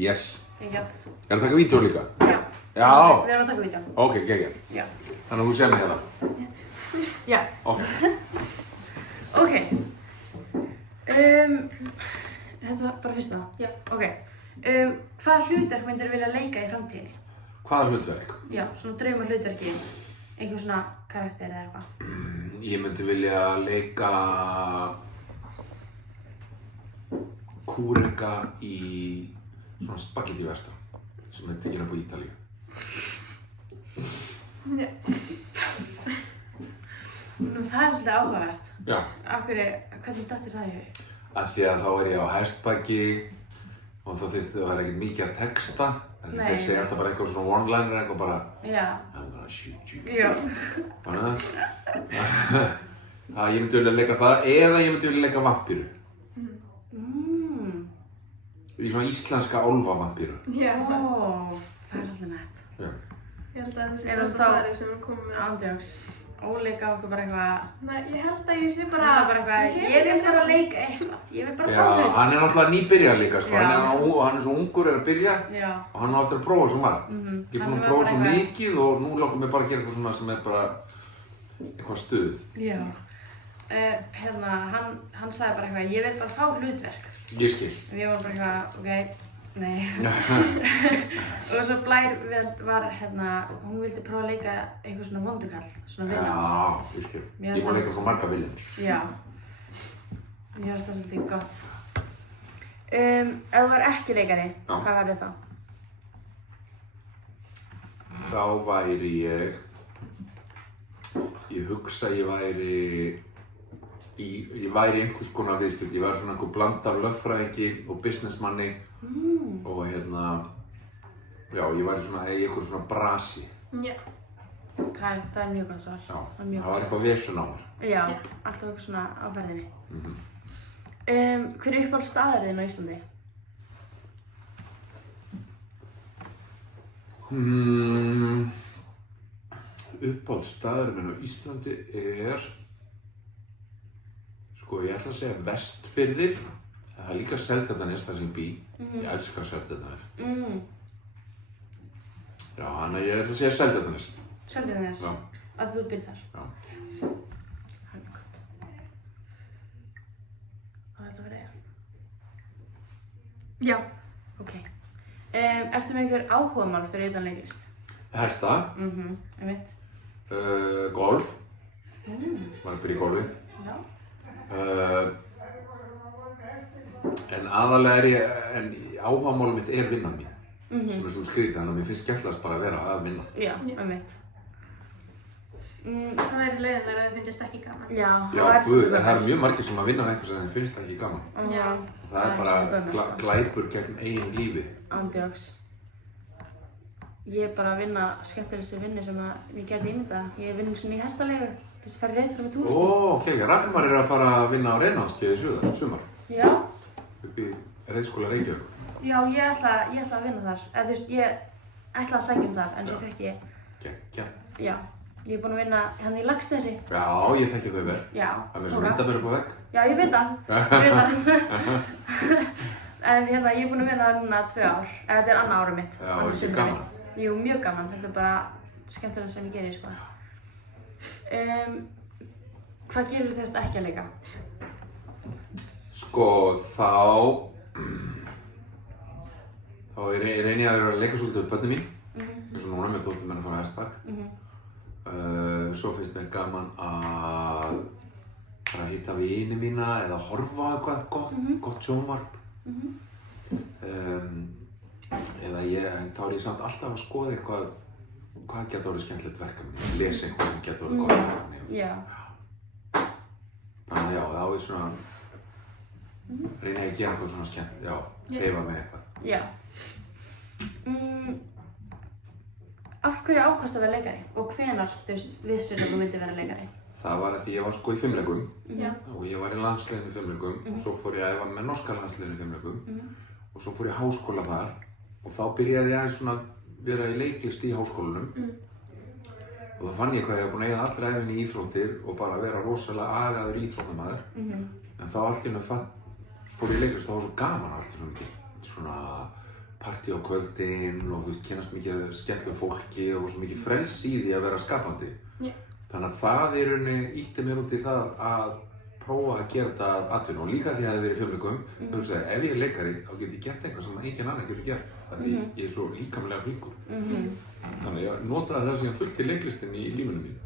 Yes. Geggjað. Er það að taka vídeo líka? Já. Já. Við erum að taka vídeo. Ok, geggjað. Já. Þannig að þú sér mig hérna. Já. Ok. Ok. Þetta var bara fyrsta? Já. Ok. Hvaða hlutverk myndirðu vilja leika í framtíðinni? Hvaða hlutverk? Já, svona drauma hlutverki. Einhver svona karakter eða eitthvað. Ég myndi vilja leika kúreka í svona spagetti vestra sem er tekinn upp á Ítalíu. Það er svolítið áhugavert. Já. Hvernig dattir það í hug? Af því að þá er ég á hestbaki og þá þyrfti það að vera ekkert mikið að texta. Nei. Þeir segja alltaf bara eitthvað svona one-liner eitthvað bara Já. I'm gonna shoot you. Já. Þannig að ég myndi vilja leika það eða ég myndi vilja leika vampíru. Í svona íslenska álfavampíru. Já. Ó, það er svolítið nætt. Já. Ég held að það sé Er besta það- svarið sem við komum með. Ándjóks. Óli gaf okkur bara eitthvað. Nei, ég held að ég sé bara... Það var bara eitthvað, ég vil bara leika eitthvað. Ég vil bara Já, fá hlut. hann er náttúrulega nýbyrjar líka, sko. Já. Hann er svo ungur að byrja Já. og hann á eftir að prófa svo margt. Mhm. Ég er Hann búinn var að prófa bara svo eitthvað- mikið og nú langar mér bara að gera eitthvað svona sem er bara eitthvað stuð. Já. Hann sagði bara eitthvað, ég vil bara fá hlutverk. Ég skil. Og ég var bara eitthvað, ok, nei. Og svo Blær var, hún vildi prófa að leika einhver svona vondukall, svona vilja. Já, ég skil. Ég er búinn að leika svo marga viljans. Já. Mér finnst það svolítið gott. Ef þú var ekki leikari, Já. hvað verður þá? Þá væri ég hugsa að ég væri einhvers konar viðskipti. Ég væri svona einhver bland af lögfræðingi og businessmanni og já, ég væri svona í einhver svona brasi. Já. Það er mjög gott svar. Já, Það er það mjög var gott. eitthvað vesen á mér. Já, alltaf eitthvað svona á ferðinni. Mhm. Hver er uppáhalds staðar þinn á Íslandi? Uppáhaldsstaðurinn minn á Íslandi er, sko ég ætla að segja Vestfirðir, það er líka Seltjarnarnes þar sem ég bý, ég elska Seltjarnarnes. Já, þannig að ég ætla að segja Seltjarnarnes. Seltjarnarnes? Já. Að þú býrð þar? Já. Það er gott. Og þetta var eða? Já. Ok. Ertu með einhver áhugamál fyrir utan leiklist? Hesta, Einmitt. golf, var að byrja í golfi. Já. En aðalega áhugamálið mitt er vinnan mín, sem er svona skrítið, þannig að mér finnst skemmtilegast bara að vera að vinna. Já, einmitt. Það væri leiðinlega að þið finnist ekki gaman. Já, Já, það er guð, svolítið en það eru mjög margir sem að vinna með eitthvað sem þeim finnst ekki gaman. Já. Það er bara glæpur gegn eigin lífi. Ándjóks. Ég er bara að vinna skemmtilegstu vinnu sem ég geti ímyndað. Ég vinn svona í hestalegu, þess að fara reytur með túristum. Ó, ok, Ragnar er að fara að vinna á Reynáðskeið í sumar, Já. upp í Reiðskóla Reykjavík. Já, ég ætla að vinna þar. Eða þú veist, ég ætla að sækja þar, en svo fekk ég, Gekkja. já. Ég er búin að vinna hérna í Laxnesi. Já, ég þekki þau vel. Já. Það er með svo myndaböru upp á vegg. Já, ég veit það. En ég er búin að vinna þar núna 2 ár. Þetta er annað árið mitt. Já, ekki gaman. Jú, mjög gaman. Þetta er bara skemmtilega sem ég gerir, sko. Hvað gerir þegar þú ert ekki að leika? Sko, þá reyni ég að vera að leika svolítið við börnin mín. Eins og núna með dóttir minn að fara á hestbak. Svo finnst mér gaman að fara að hitta vini mína eða horfa á eitthvað gott sjónvarp. Eða þá er ég samt alltaf að skoða eitthvað, hvað getur orðið skemmtilegt verkefni, lesa eitthvað sem getur orðið gott verkefni. Já. Þannig að já, þá er svona, reyni ég að gera eitthvað svona skemmt, já, hreyfa mig eitthvað. Já. Af hverju ákvaðstu að vera leikari? Og hvenær, þú veist, vissir að þú vildi vera leikari? Það var að því ég var sko í fimleikum Já. og ég var í landsliðinu í fimleikum og svo fór ég að æfa með norska landsliðinu í fimleikum og svo fór ég í háskóla þar og þá byrjaði ég aðeins svona að vera í leiklist í háskólanum og þá fann ég hvað ég hef búin að eyða allri ævinni í íþróttir og bara vera rosalega agaður íþróttamaður en þá allt í einu fór ég í leiklist og það var svo gaman allt í svona mikið svona partí á kvöldin og þú veist, kynnast mikið skemmtilegu fólki og svo mikið frelsi í því að vera skapandi. Já. Þannig að það í rauninni ýtti mér út í það að prófa að gera þetta að atvinnu og líka því að ég hef verið í fjölmiðlum, þú veist að ef ég er leikari þá get ég gert eitthvað sem enginn annar getur gert. Því ég er svo líkamlega flinkur. Þannig að ég notaði það sem fullt í leiklistinni í lífinu mínu.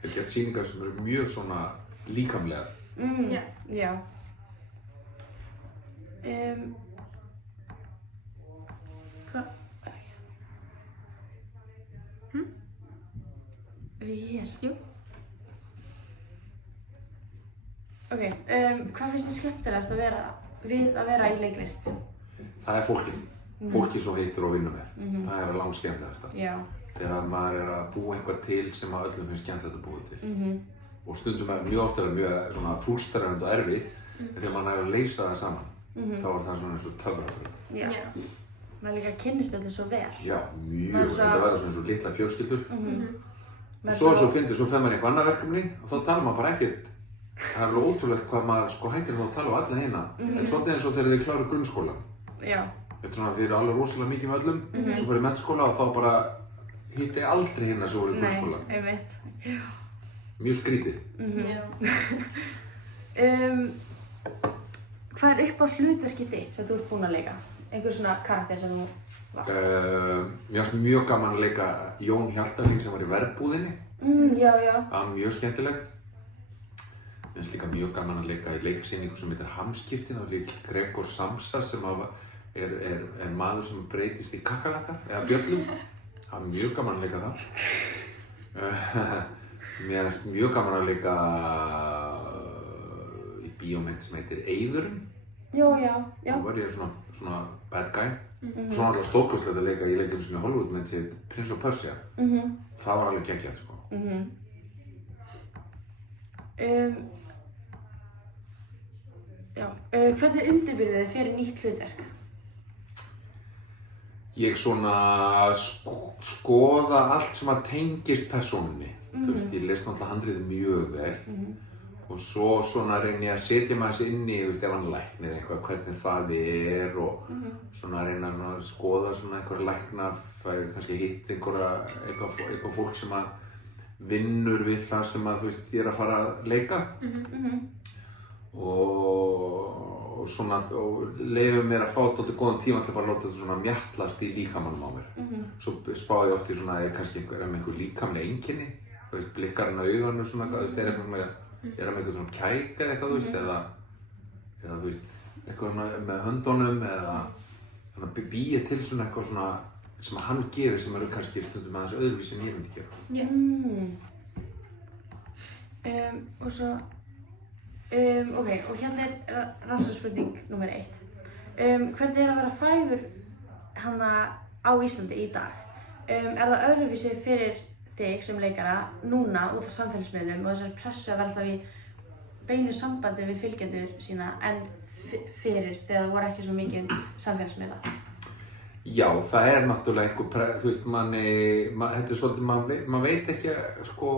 Ég hef gert sýningar sem eru mjög svona líkamlegar. Já. Já. Hvað? Er ég hér? Jú. Ok, hvað finnst þið skemmtilegast að vera í leiklist? Það er fólkið. Fólkið svo heitir og vinnur með. Það er langskemmtilegasta. Já. Þegar maður er að búa eitthvað til sem að öllum finnst skemmtilegt að búa til. Og stundum er mjög oft mjög svona frústrerandi og erfitt en þegar maður er að leysa það saman. Þá er það svona eins og töfrabröð. Já. Maður líka kynnist öllu svo vel. Já, mjög. Maður svo- Þetta verður svona eins og litla fjölskyldur. Og svo fer maður í eitthvað annað verkefni og þá talar maður bara ekkert. Það er alveg ótrúlegt hvað maður sko hættir þá að tala um alla hina. Þetta er svolítið eins og þegar þið kláru grunnskólann. Já. Þetta er svona að þið eru alveg rosalega mikið með öllum. Svo fyrir mennskóla og þá bara hitti aldrei hina sem voru í grunnskóla. Nei, einmitt. Já. Mjög skrítið. Já. Hvað er upp á hlutverkið þitt sem þú ert búinn að leika? Einhver svona karakter sem þú varst? Mér fannst mjög gaman að leika Jón Hjaltalín sem var í Verbúðinni. Já. Það var mjög skemmtilegt. Mér finnst líka mjög gaman að leika í leiksýningu sem heitir Hamskiptin af Gregor Samsa sem er maður sem breytist í kakkalakka eða bjöllum. Það var mjög gaman að leika það. Mér finnst mjög gaman að leika í bíómynd sem heitir Eiðurinn. Já. Þá var ég svona bad guy. Svona alltaf stórkostlegt að leika í leikjum sinni Hollywoodmynd sem heitir Prince of Persia. Það var alveg geggjað sko. Já. Hvernig undirbyrðið þið fyrir nýtt hlutverk? Ég svona skoða allt sem að tengist persónunni. Þú veist, ég les náttúrulega handritið mjög vel. Og svo svona reyni ég að setja maður þessi inn í, þú veist, ef hann læknir eitthvað, hvernig það er og svona reyna að skoða svona einhverja lækna, kannski hitt eitthvað fólk sem að vinnur við það sem að, þú veist, ég er að fara að leika. Og svona, og leyfi mér að fá dálítið góðan tíma til að bara láta þetta svona mjattlast í líkamanum á mér. Svo spáði ég oft í svona, er kannski einhver líkamleg einkenni, þú veist, blikkarinn á augunum svona, þú veist, er með eitthvað svona kæk eða eitthvað, þú veist, eða þú veist, eitthvað með höndunum eða þannig að býja til svona eitthvað svona sem hann gerir sem eru kannski stundum aðeins öðruvísi en ég myndi gera. Og svo, ok, og hérna er rannsóknarspurning númer 1. Hvernig er að vera frægur hana á Íslandi í dag? Er það öðruvísi fyrir þig sem leikara núna út af samfélagsmiðlum og þessari pressu að vera alltaf í beinu sambandi við fylgjendur sína en fyrir þegar það voru ekki svo mikið samfélagsmiðla? Já, það er náttúrulega einhver, þú veist, þetta er svolítið, maður veit ekki, sko,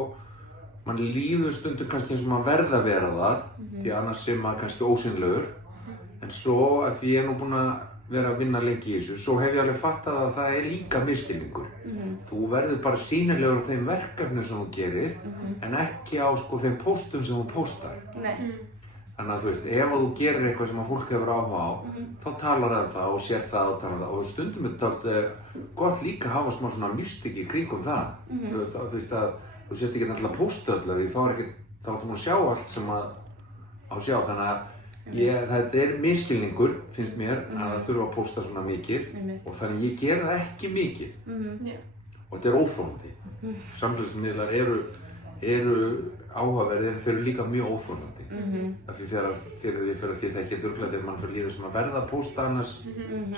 mann líður stundum kannski eins og maður verða að vera það, því annars er maður kannski ósýnilegur, en svo að því ég er nú búinn að vera að vinna lengi í þessu, svo hef ég alveg fattað að það er líka misskilningur. Þú verður bara sýnilegur á þeim verkefnum sem þú gerir, en ekki á sko þeim póstum sem þú póstar. Nei. Þannig að þú veist, ef þú gerir eitthvað sem að fólk hefur áhuga á, þá talar það um það og sér það og talar það og stundum er þetta gott líka að hafa smá svona mystík í kringum það. Þú veist að þú sért ekki alltaf að pósta öllu því þá áttum að sjá allt sem að á sjá. Þannig að þetta er misskilningur, finnst mér, að það þurfa að pósta svona mikið og þannig ég gera það ekki mikið. Og þetta er óþolandi. Samfélagsmiðlar eru áhugaverðir en þeir eru líka mjög óþolandi. Af því þegar þið þekkið örugglega þegar mann fyrir lífið sem að verða að pósta annars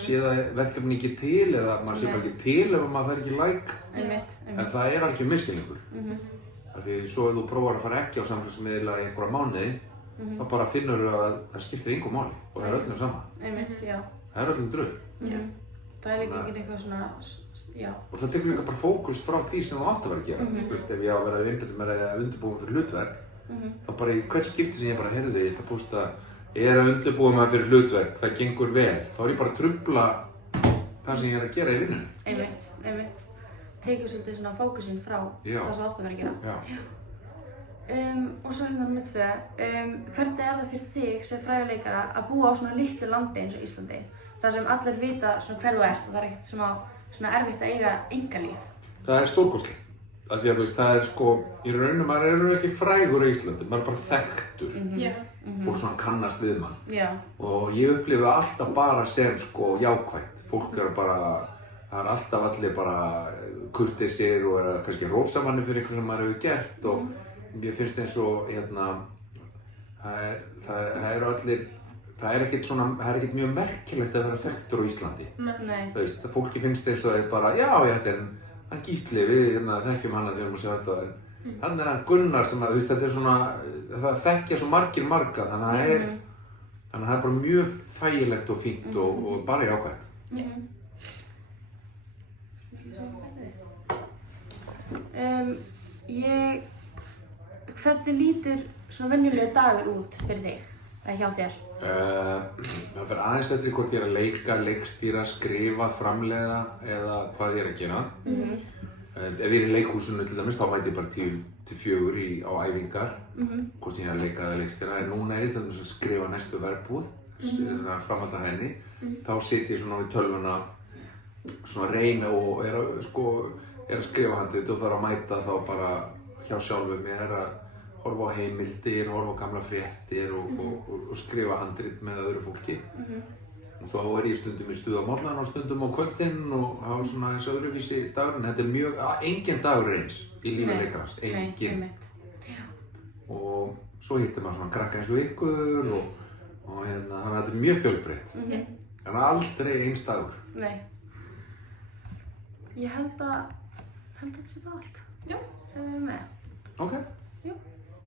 sé það verkefni ekki til eða maður sé bara ekki til ef maður fær ekki like. En það er algjör misskilningur. Af því svo ef þú prófar að fara ekki á samfélagsmiðla í einhverja mánuði þá bara finnur þú að það skiptir engu máli og það er öllum sama. Það er öllum drull. Það er líka ekki eitthvað svona, já. Og það tekur líka bara fókus frá því sem þú átt að vera að gera. Þú veist, ef ég á að vera að einbeita mér eða undirbúin fyrir hlutverk, þá bara í hvert skipti sem ég bara, heyrðu, ég ætla að pósta að undirbúa maður fyrir hlutverk, það gengur vel, þá ég bara að trufla það sem ég að gera í vinnunni. Einmitt. Tekur svolítið svona fókusinn frá það sem átt að vera að gera. Já. Og svo hérna nummer 2, hvernig það fyrir þig sem fræguleikara að búa á svona litlu landi eins og Íslandi? Þar sem allir vita svona hver þú ert og það ekkert svona erfitt að eiga einkalíf. Það stórkostlegt. Af því að þú veist, það sko, í rauninu maður ekki frægur í Íslandi, maður bara þekktur. Fólk svona kannast við mann. Og ég upplifi alltaf bara sem sko jákvætt. Fólk bara, það alltaf allir bara kurteisir og kannski rósa manni fyrir eitthvað sem maður hefur gert og mér finnst eins og það er ekkert mjög merkilegt að vera þekktur á Íslandi. Nei. Þú veist, fólki finnst eins og bara, já, þetta er hann Gísli, við þekkjum hann að við erum að sjá þetta, en hann hann Gunnar sem þú veist, þetta er svona, það þekkja svo marga, þannig að það er bara mjög þægilegt og fínt og bara jákvætt. Hvernig lítur svona venjulegur dagur út fyrir þig, eða hjá þér? Það fer aðeins eftir hvort ég er að leika, leikstýra, skrifa, framleiða eða hvað ég er að gera. Ef ég er í leikhúsinu til dæmis, þá mæti ég bara 10 til 4 á æfingar, hvort sem ég er að leika eða leikstýra. En núna er ég til dæmis að skrifa næstu verbúð, framhald af henni. Þá sit ég svona við tölvuna, svona reyna og er að skrifa handrit og þarf að mæta þá bara hjá sjálfum mér að horfa á heimildir, horfa á gamla fréttir og skrifa handrit með öðru fólki. Og þá er ég stundum í stuð á morgnana og stundum á kvöldin og hafa svona eins öðruvísi dagur. En þetta er enginn dagur eins í lífi leikarans, enginn. Og svo hittir maður svona krakka eins og ykkur og þannig að þetta er mjög fjölbreytt. Þannig að aldrei eins dagur. Nei. Ég held að þetta sé það allt. Já. Sem við erum með. Ok. Já.